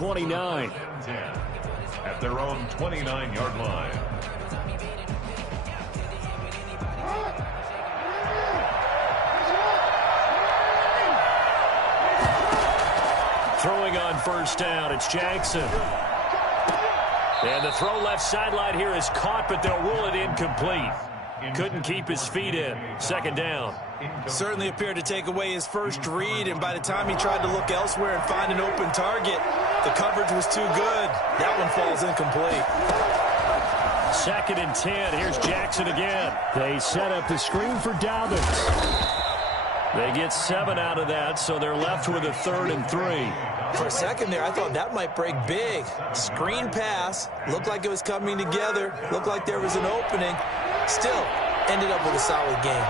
29. 10 at their own 29-yard line. Throwing on first down, it's Jackson. And the throw left sideline here is caught, but they'll rule it incomplete. Couldn't keep his feet in. Second down. Certainly appeared to take away his first read, and by the time he tried to look elsewhere and find an open target, the coverage was too good. That one falls incomplete. Second and 10. Here's Jackson again. They set up the screen for Dobbins. They get 7 out of that, so they're left with a 3rd and 3. For a second there, I thought that might break big. Screen pass. Looked like it was coming together. Looked like there was an opening. Still, ended up with a solid game.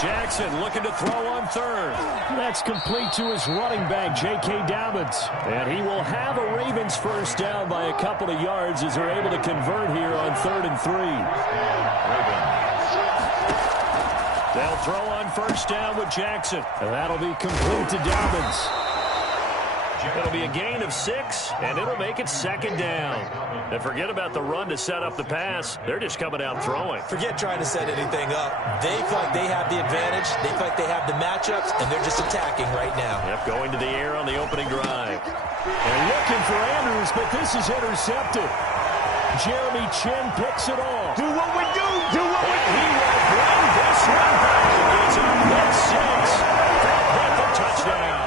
Jackson looking to throw on 3rd. That's complete to his running back, J.K. Dobbins. And he will have a Ravens first down by a couple of yards as they're able to convert here on 3rd and 3. They'll throw on first down with Jackson. And that'll be complete to Dobbins. It'll be a gain of 6, and it'll make it second down. And forget about the run to set up the pass. They're just coming out throwing. Forget trying to set anything up. They feel like they have the advantage. They feel like they have the matchups, and they're just attacking right now. Yep, going to the air on the opening drive. And looking for Andrews, but this is intercepted. Jeremy Chin picks it off. Do what we do. Do what we do. He will bring this one back. It's a mid-6 for a touchdown.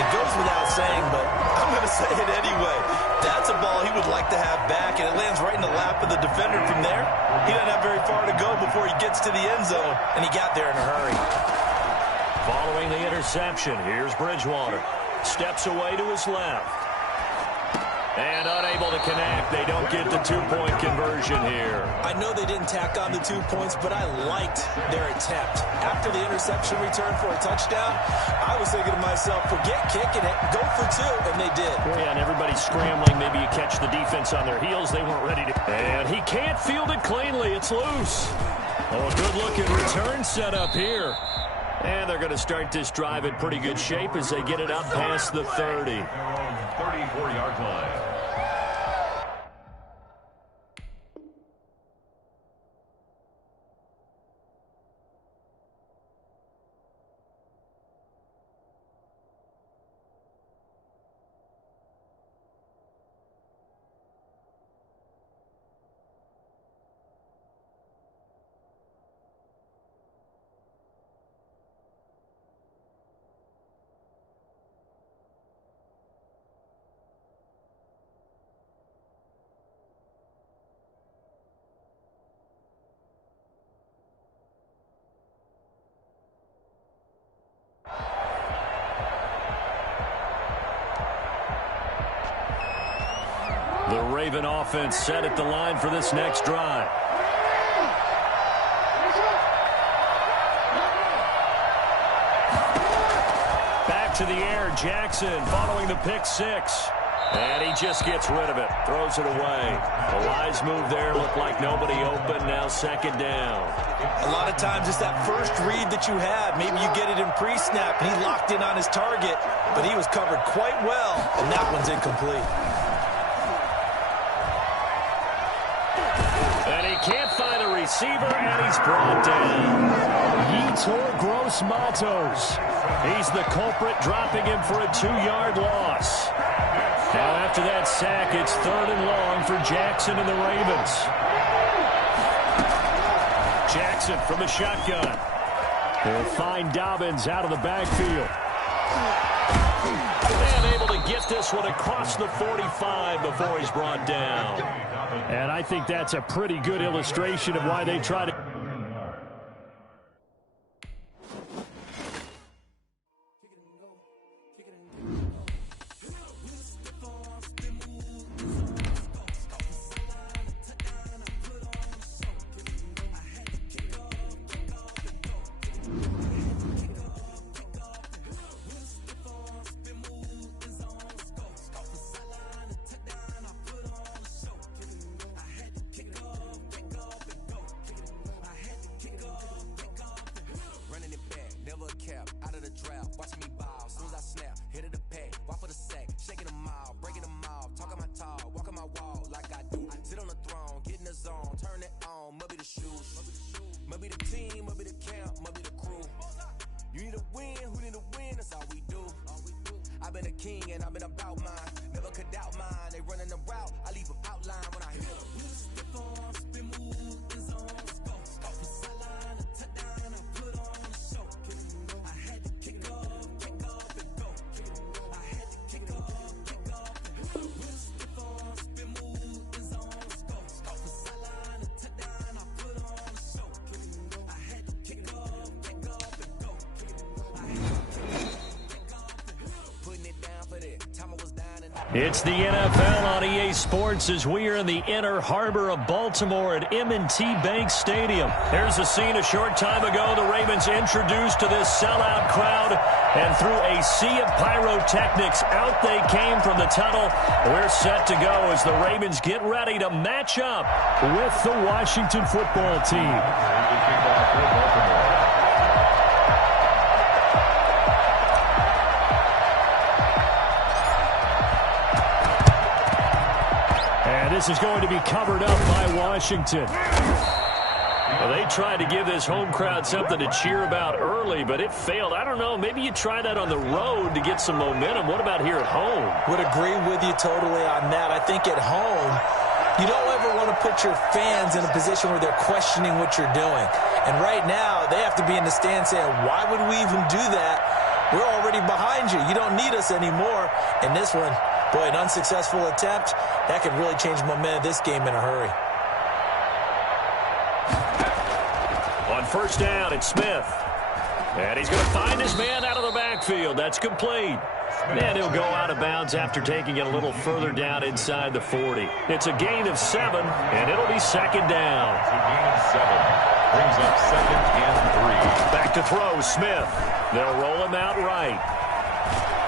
It goes without saying, but I'm going to say it anyway. That's a ball he would like to have back, and it lands right in the lap of the defender from there. He doesn't have very far to go before he gets to the end zone, and he got there in a hurry. Following the interception, here's Bridgewater. Steps away to his left. And unable to connect. They don't get the 2-point conversion here. I know they didn't tack on the 2 points, but I liked their attempt. After the interception return for a touchdown, I was thinking to myself, forget kicking it, go for 2, and they did. Yeah, and everybody's scrambling. Maybe you catch the defense on their heels. They weren't ready to. And he can't field it cleanly. It's loose. Oh, a good-looking return set up here. And they're going to start this drive in pretty good shape as they get it up past the 30. 34-yard line. The Raven offense set at the line for this next drive. Back to the air, Jackson following the pick 6. And he just gets rid of it, throws it away. A wise move there, looked like nobody open, now second down. A lot of times it's that first read that you have. Maybe you get it in pre-snap, and he locked in on his target, but he was covered quite well, and that one's incomplete. And he can't find a receiver, and he's brought down. Yetur Gross-Matos. He's the culprit, dropping him for a 2-yard loss. Now after that sack, it's 3rd and long for Jackson and the Ravens. Jackson from the shotgun. He'll find Dobbins out of the backfield. And able to get this one across the 45 before he's brought down. And I think that's a pretty good illustration of why they try to... must be the crew. You need a win, who need a win, that's all we do. I've been a king and I've been about mine. Never could doubt mine. They running the route, I leave them outline when I hit them. Stiff on, spin move, in zone, let's go. From sideline to touchdown, I put on a show. I had to kick off and go. I had to kick off and go. Stiff on, spin move, in zone, let's go. From sideline to touchdown, I put on a show. I had to kick off and go. It's the NFL on EA Sports as we are in the inner harbor of Baltimore at M&T Bank Stadium. Here's a scene a short time ago. The Ravens introduced to this sellout crowd, and through a sea of pyrotechnics, out they came from the tunnel. We're set to go as the Ravens get ready to match up with the Washington football team. This is going to be covered up by Washington. Well, they tried to give this home crowd something to cheer about early, but it failed. I don't know. Maybe you try that on the road to get some momentum. What about here at home? Would agree with you totally on that. I think at home, you don't ever want to put your fans in a position where they're questioning what you're doing. And right now, they have to be in the stand saying, why would we even do that? We're already behind you. You don't need us anymore. And this one, boy, an unsuccessful attempt. That could really change the momentum of this game in a hurry. On first down, it's Smith. And he's going to find his man out of the backfield. That's complete. And he'll go out of bounds after taking it a little further down inside the 40. It's a gain of 7, and it'll be second down. It's a gain of 7. Brings up 2nd and 3. Back to throw, Smith. They'll roll him out right.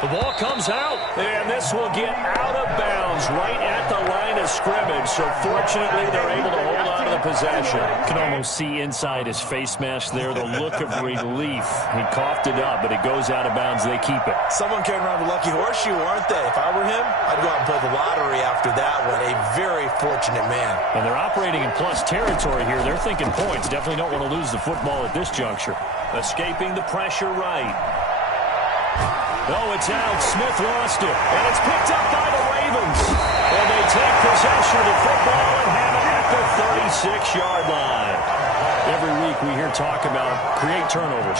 The ball comes out, and this will get out of bounds right at the line of scrimmage. So fortunately, they're able to hold on to the possession. You can almost see inside his face mask there the look of relief. He coughed it up, but it goes out of bounds. They keep it. Someone carrying around the lucky horseshoe, aren't they? If I were him, I'd go out and play the lottery after that one. A very fortunate man. And they're operating in plus territory here. They're thinking points. Definitely don't want to lose the football at this juncture. Escaping the pressure right. Oh, it's out. Smith lost it. And it's picked up by the Ravens. And they take possession of the football and have it at the 36-yard line. Every week we hear talk about create turnovers.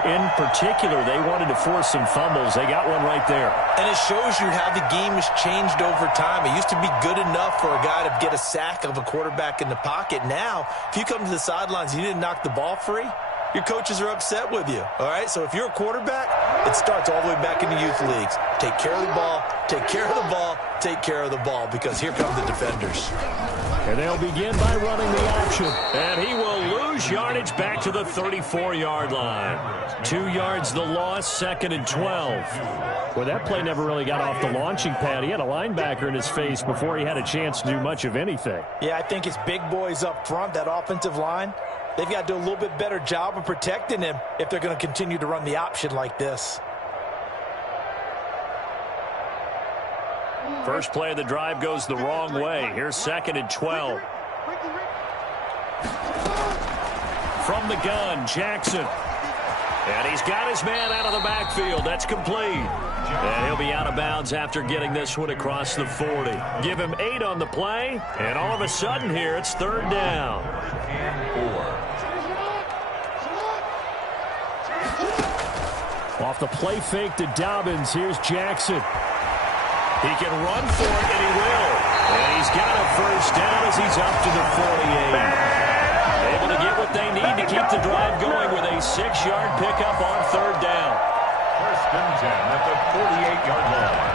In particular, they wanted to force some fumbles. They got one right there. And it shows you how the game has changed over time. It used to be good enough for a guy to get a sack of a quarterback in the pocket. Now, if you come to the sidelines and you didn't knock the ball free, your coaches are upset with you, all right? So if you're a quarterback, it starts all the way back in the youth leagues. Take care of the ball, take care of the ball, take care of the ball, because here come the defenders. And they'll begin by running the option. And he will lose yardage back to the 34-yard line. 2 yards the loss, 2nd and 12. Well, that play never really got off the launching pad. He had a linebacker in his face before he had a chance to do much of anything. Yeah, I think his big boys up front, that offensive line, they've got to do a little bit better job of protecting him if they're going to continue to run the option like this. First play of the drive goes the wrong way. Here's 2nd and 12. From the gun, Jackson. And he's got his man out of the backfield. That's complete. And he'll be out of bounds after getting this one across the 40. Give him 8 on the play, and all of a sudden here it's 3rd down. Off the play fake to Dobbins, here's Jackson. He can run for it, and he will. And he's got a first down as he's up to the 48. Able to get what they need to keep the drive going with a 6-yard pickup on 3rd down. 1st and 10 at the 48-yard line.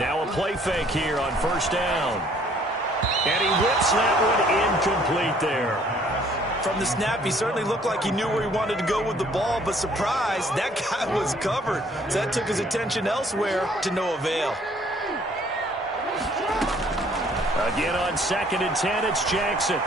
Now a play fake here on 1st down. And he whips that one incomplete there. From the snap, he certainly looked like he knew where he wanted to go with the ball, but surprise, that guy was covered. So that took his attention elsewhere to no avail. Again on 2nd and 10, it's Jackson.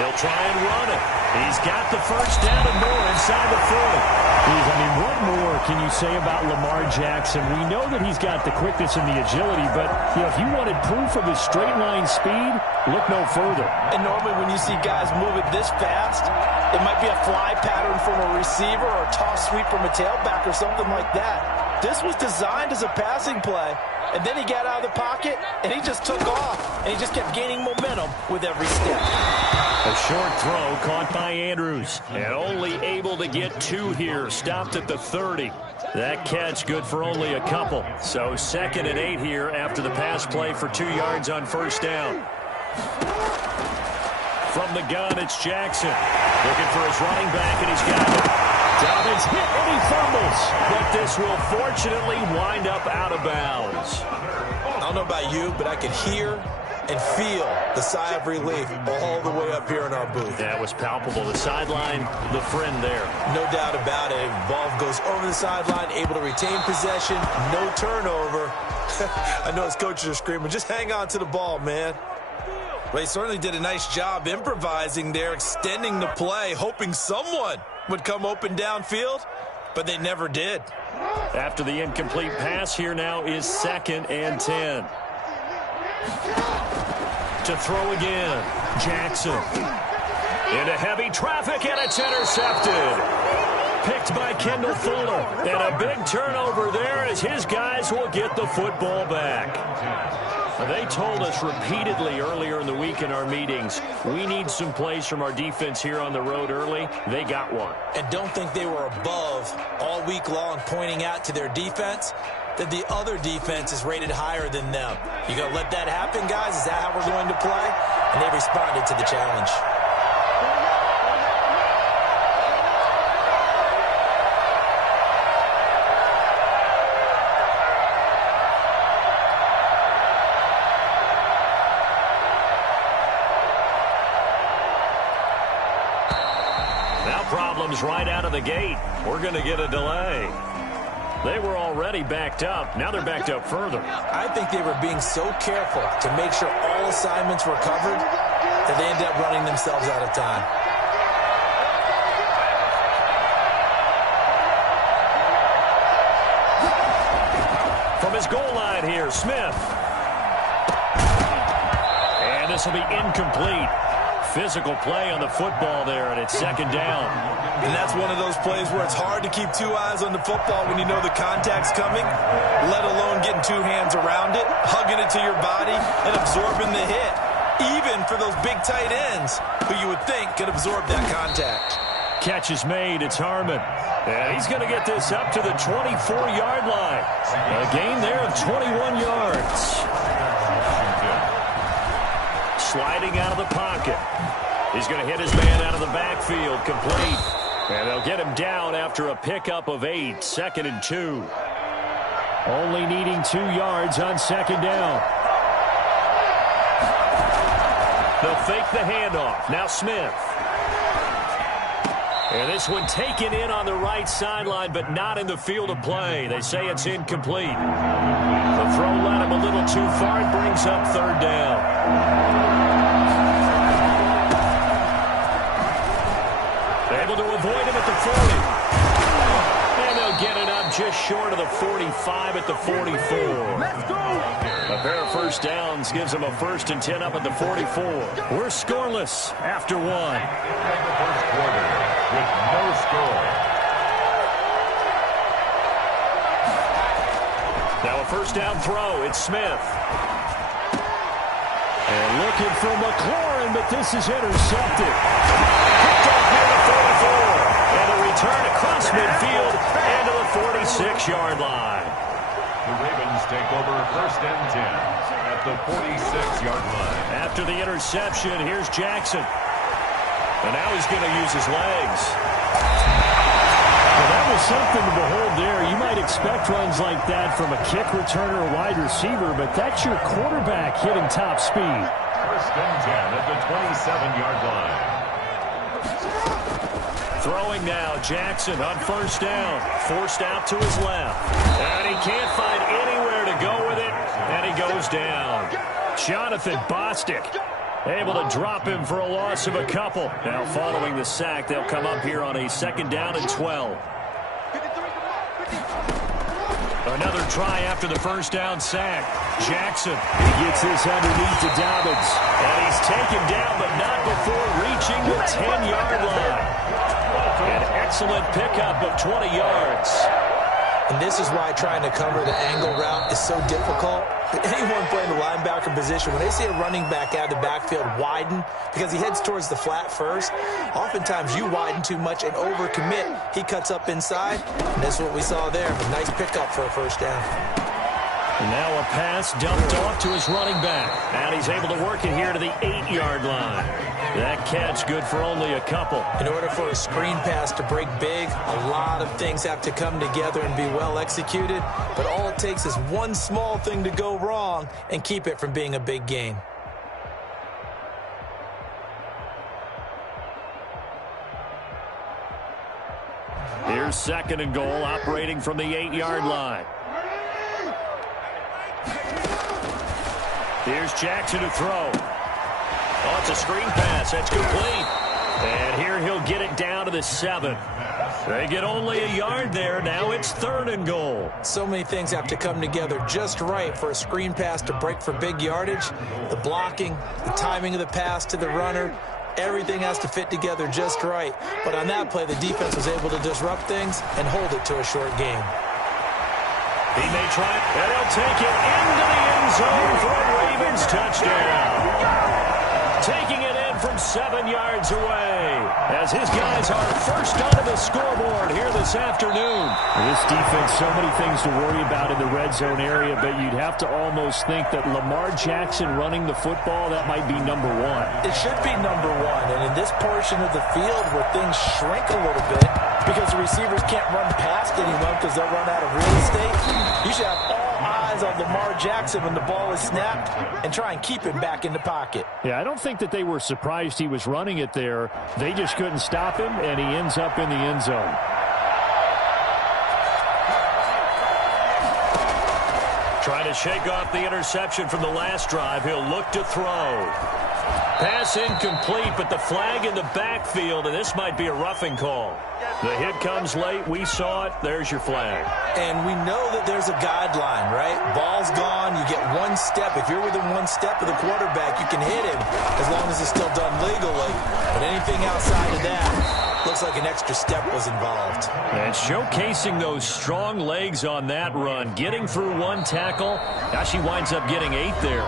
He'll try and run it. He's got the first down and more inside the 40. I mean, what more can you say about Lamar Jackson? We know that he's got the quickness and the agility, but if you wanted proof of his straight-line speed, look no further. And normally when you see guys move it this fast, it might be a fly pattern from a receiver or a toss sweep from a tailback or something like that. This was designed as a passing play, and then he got out of the pocket, and he just took off, and he just kept gaining momentum with every step. A short throw caught by Andrews, and only able to get 2 here, stopped at the 30. That catch good for only a couple. So 2nd and 8 here after the pass play for 2 yards on first down. From the gun, it's Jackson. Looking for his running back, and he's got it. Dobbins hit, and he fumbles. But this will fortunately wind up out of bounds. I don't know about you, but I could hear and feel the sigh of relief all the way up here in our booth. That was palpable. The sideline, the friend there. No doubt about it. Ball goes over the sideline, able to retain possession, no turnover. I know his coaches are screaming, just hang on to the ball, man. Well, he certainly did a nice job improvising there, extending the play, hoping someone would come open downfield, but they never did. After the incomplete pass, here now is 2nd and 10. To throw again, Jackson. Into heavy traffic, and it's intercepted. Picked by Kendall Fuller. And a big turnover there as his guys will get the football back. They told us repeatedly earlier in the week in our meetings, we need some plays from our defense here on the road early. They got one. And don't think they were above all week long pointing out to their defense that the other defense is rated higher than them. You going to let that happen, guys? Is that how we're going to play? And they responded to the challenge. Problems right out of the gate. We're going to get a delay. They were already backed up. Now they're backed up further. I think they were being so careful to make sure all assignments were covered that they ended up running themselves out of time. From his goal line here, Smith. And this will be incomplete. Physical play on the football there, and it's 2nd down. And that's one of those plays where it's hard to keep 2 eyes on the football when you know the contact's coming, let alone getting 2 hands around it, hugging it to your body, and absorbing the hit, even for those big tight ends who you would think could absorb that contact. Catch is made. It's Harmon. And he's going to get this up to the 24-yard line. A gain there of 21 yards. Sliding out of the pocket. He's going to hit his man out of the backfield, complete. And they'll get him down after a pickup of 8, 2nd and 2. Only needing 2 yards on 2nd down. They'll fake the handoff. Now Smith. And this one taken in on the right sideline, but not in the field of play. They say it's incomplete. The throw led him a little too far. It brings up 3rd down. Able to avoid him at the 40. And they'll get it up just short of the 45 at the 44. Let's go! A pair of first downs gives them a 1st and 10 up at the 44. We're scoreless after 1. The first quarter with no score. Now a first down throw. It's Smith. And looking for McLaurin, but this is intercepted. Picked off near the 44. And a return across midfield and to the 46-yard line. The Ravens take over 1st and 10 at the 46-yard line. After the interception, here's Jackson. And now he's going to use his legs. Well, that was something to behold there. You might expect runs like that from a kick returner or wide receiver, but that's your quarterback hitting top speed. 1st and 10 at the 27-yard line. Throwing now, Jackson on first down. Forced out to his left. And he can't find anywhere to go with it. And he goes down. Jonathan Bostic able to drop him for a loss of a couple. Now following the sack, they'll come up here on a 2nd down and 12. Another try after the 1st down sack. Jackson, he gets this underneath to Dobbins. And he's taken down, but not before reaching the 10-yard line. An excellent pickup of 20 yards. And this is why trying to cover the angle route is so difficult. Anyone playing the linebacker position, when they see a running back out of the backfield widen because he heads towards the flat first, oftentimes you widen too much and overcommit. He cuts up inside, and that's what we saw there. A nice pickup for a 1st down. And now a pass dumped off to his running back. And he's able to work it here to the 8-yard line. That catch good for only a couple. In order for a screen pass to break big, a lot of things have to come together and be well executed. But all it takes is one small thing to go wrong and keep it from being a big gain. Here's 2nd and goal, operating from the 8-yard line. Here's Jackson to throw. Oh, it's a screen pass. That's complete. And here he'll get it down to the 7. They get only a yard there. Now it's 3rd and goal. So many things have to come together just right for a screen pass to break for big yardage. The blocking, the timing of the pass to the runner, everything has to fit together just right. But on that play, the defense was able to disrupt things and hold it to a short game. He may try, and he'll take it into the end zone for a Ravens touchdown. Taking it in from 7 yards away as his guys are first onto the scoreboard here this afternoon. This defense, so many things to worry about in the red zone area, but you'd have to almost think that Lamar Jackson running the football, that might be number 1. It should be number 1, and in this portion of the field where things shrink a little bit because the receivers can't run past anyone because they'll run out of real estate, you should have all eyes on Lamar Jackson when the ball is snapped and try and keep him back in the pocket. Yeah, I don't think that they were surprised he was running it there. They just couldn't stop him, and he ends up in the end zone. Trying to shake off the interception from the last drive. He'll look to throw. Pass incomplete, but the flag in the backfield, and this might be a roughing call. The hit comes late. We saw it. There's your flag. And we know that there's a guideline, right? Ball's gone. You get one step. If you're within one step of the quarterback, you can hit him as long as it's still done legally. But anything outside of that, looks like an extra step was involved. And showcasing those strong legs on that run. Getting through one tackle. Now she winds up getting 8 there.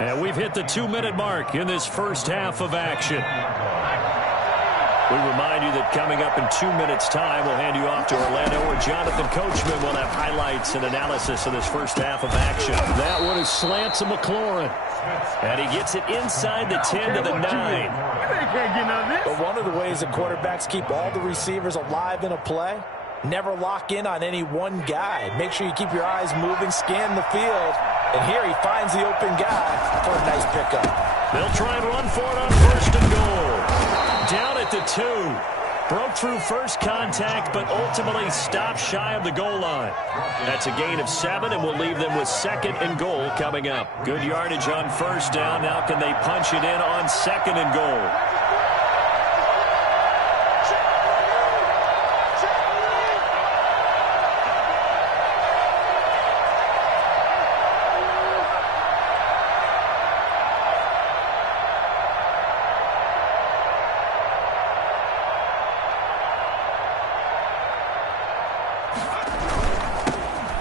And we've hit the 2-minute mark in this first half of action. We remind you that coming up in 2 minutes' time, we'll hand you off to Orlando, where Jonathan Coachman will have highlights and analysis of this first half of action. That one is slant to McLaurin. And he gets it inside the 10 to the 9. But one of the ways that quarterbacks keep all the receivers alive in a play, never lock in on any one guy. Make sure you keep your eyes moving, scan the field. And here he finds the open guy for a nice pickup. They'll try and run for it on 1st and goal. Down at the 2. Broke through first contact, but ultimately stopped shy of the goal line. That's a gain of 7, and we'll leave them with 2nd and goal coming up. Good yardage on 1st down. Now can they punch it in on 2nd and goal?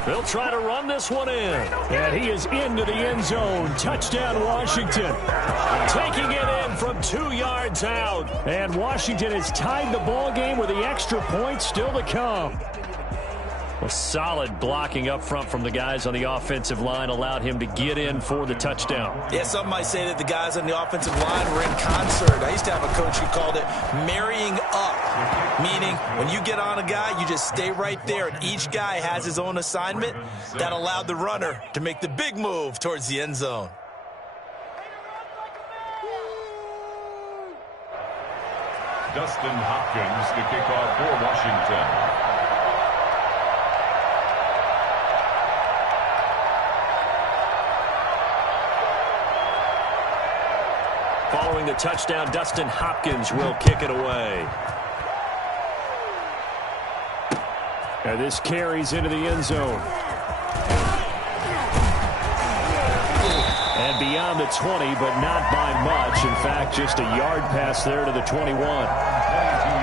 They'll try to run this one in. And he is into the end zone. Touchdown, Washington. Taking it in from 2 yards out. And Washington has tied the ball game with the extra point still to come. A solid blocking up front from the guys on the offensive line allowed him to get in for the touchdown. Yeah, some might say that the guys on the offensive line were in concert. I used to have a coach who called it marrying up, meaning when you get on a guy, you just stay right there, and each guy has his own assignment. That allowed the runner to make the big move towards the end zone. Dustin Hopkins to kick off for Washington. Following the touchdown, Dustin Hopkins will kick it away. And this carries into the end zone. And beyond the 20, but not by much. In fact, just a yard pass there to the 21. 22-yard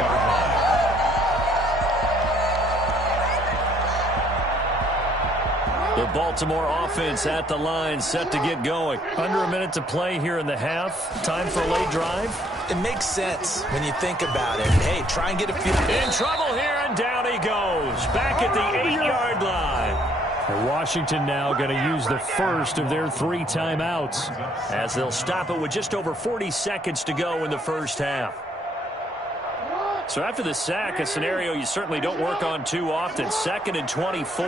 line. The Baltimore offense at the line, set to get going. Under a minute to play here in the half. Time for a late drive. It makes sense when you think about it. Hey, try and get a few. In trouble here, and down he goes. Back at the 8-yard line. And Washington now going to use the first of their 3 timeouts, as they'll stop it with just over 40 seconds to go in the first half. So after the sack, a scenario you certainly don't work on too often. 2nd and 24.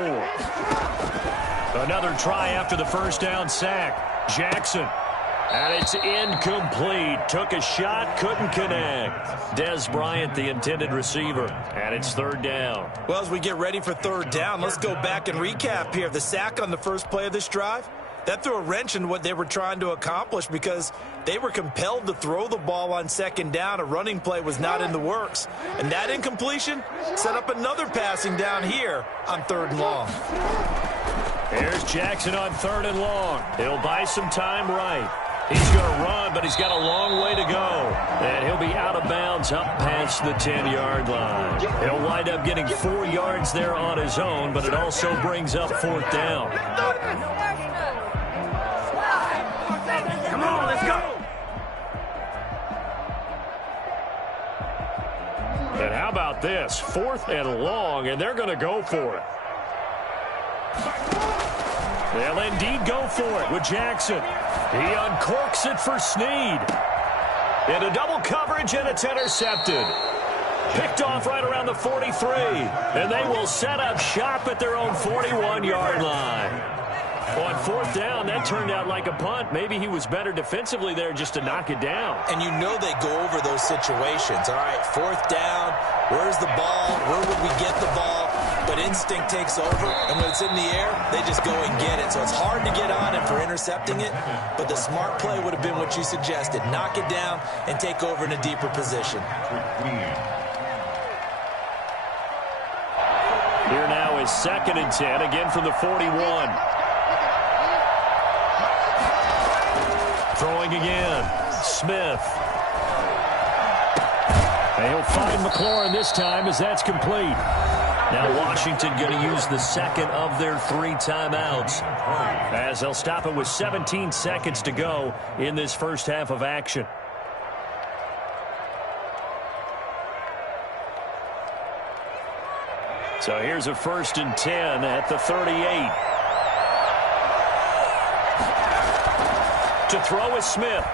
Another try after the first down sack. Jackson. And it's incomplete. Took a shot, couldn't connect. Des Bryant, the intended receiver. And it's 3rd down. Well, as we get ready for 3rd down, let's go back and recap here. The sack on the first play of this drive, that threw a wrench in what they were trying to accomplish because they were compelled to throw the ball on 2nd down. A running play was not in the works. And that incompletion set up another passing down here on 3rd and long. Here's Jackson on 3rd and long. He'll buy some time right. He's going to run, but he's got a long way to go. And he'll be out of bounds up past the 10-yard line. He'll wind up getting 4 yards there on his own, but it also brings up 4th down. Come on, let's go. And how about this? 4th and long, and they're going to go for it. They'll indeed go for it with Jackson. He uncorks it for Snead. Into double coverage, and it's intercepted. Picked off right around the 43. And they will set up shop at their own 41-yard line. On 4th down, that turned out like a punt. Maybe he was better defensively there just to knock it down. And you know they go over those situations. All right, 4th down, where's the ball? Where would we get the ball? But instinct takes over, and when it's in the air, they just go and get it. So it's hard to get on him for intercepting it, but the smart play would have been what you suggested. Knock it down and take over in a deeper position. Here now is 2nd and 10, again from the 41. Throwing again. Smith. And he'll find McLaurin this time as that's complete. Now Washington going to use the 2nd of their 3 timeouts, as they'll stop it with 17 seconds to go in this first half of action. So here's a 1st and 10 at the 38. To throw is Smith.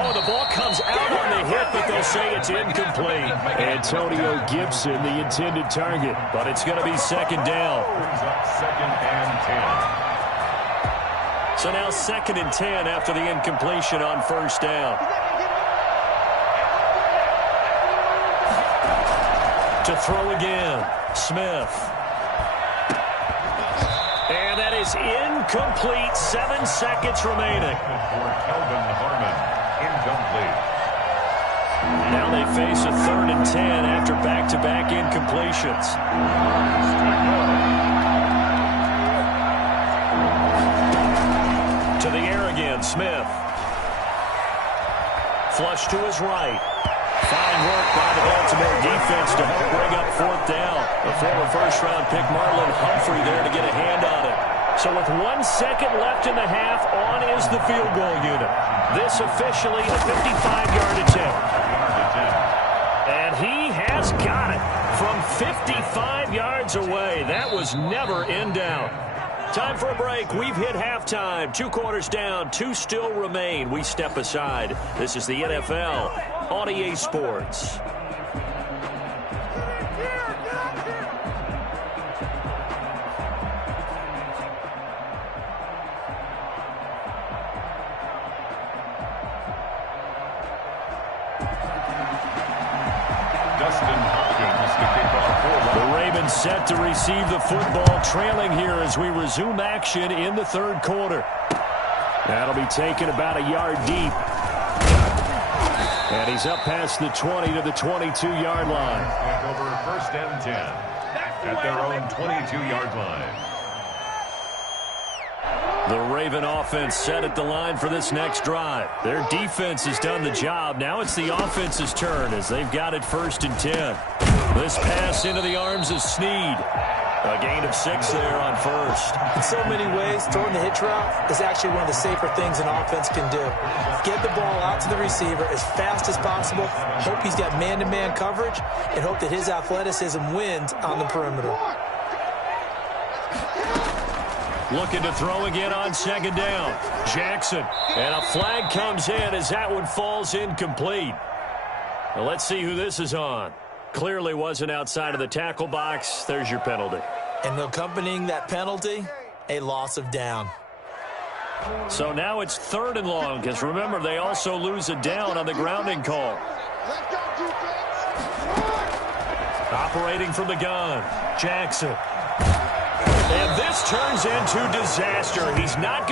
Oh, the ball comes out on the hit, but they'll say it's incomplete. Antonio Gibson, the intended target, but it's going to be 2nd down. 2nd and 10. So now 2nd and 10 after the incompletion on 1st down. To throw again, Smith. And that is incomplete. 7 seconds remaining. For Kelvin Harmon, incomplete. Now they face a 3rd and 10 after back-to-back incompletions. To the air again, Smith. Flush to his right. Fine work by the Baltimore defense to help bring up 4th down. The former first-round pick Marlon Humphrey there to get a hand on it. So with 1 second left in the half, on is the field goal unit. This officially a 55-yard attempt. And he has got it from 55 yards away. That was never in doubt. Time for a break. We've hit halftime. 2 quarters down, 2 still remain. We step aside. This is the NFL on EA Sports. Set to receive the football, trailing here as we resume action in the 3rd quarter. That'll be taken about a yard deep. And he's up past the 20 to the 22-yard line. Take over first and 10 at their own 22-yard line. The Raven offense set at the line for this next drive. Their defense has done the job. Now it's the offense's turn as they've got it first and 10. This pass into the arms of Snead. A gain of 6 there on first. In so many ways, throwing the hitch route is actually one of the safer things an offense can do. Get the ball out to the receiver as fast as possible, hope he's got man-to-man coverage, and hope that his athleticism wins on the perimeter. Looking to throw again on second down. Jackson. And a flag comes in as that one falls incomplete. Well, let's see who this is on. Clearly wasn't outside of the tackle box. There's your penalty. And accompanying that penalty, a loss of down. So now it's 3rd and long, because remember, they also lose a down on the grounding call. Operating from the gun, Jackson. And this turns into disaster. He's not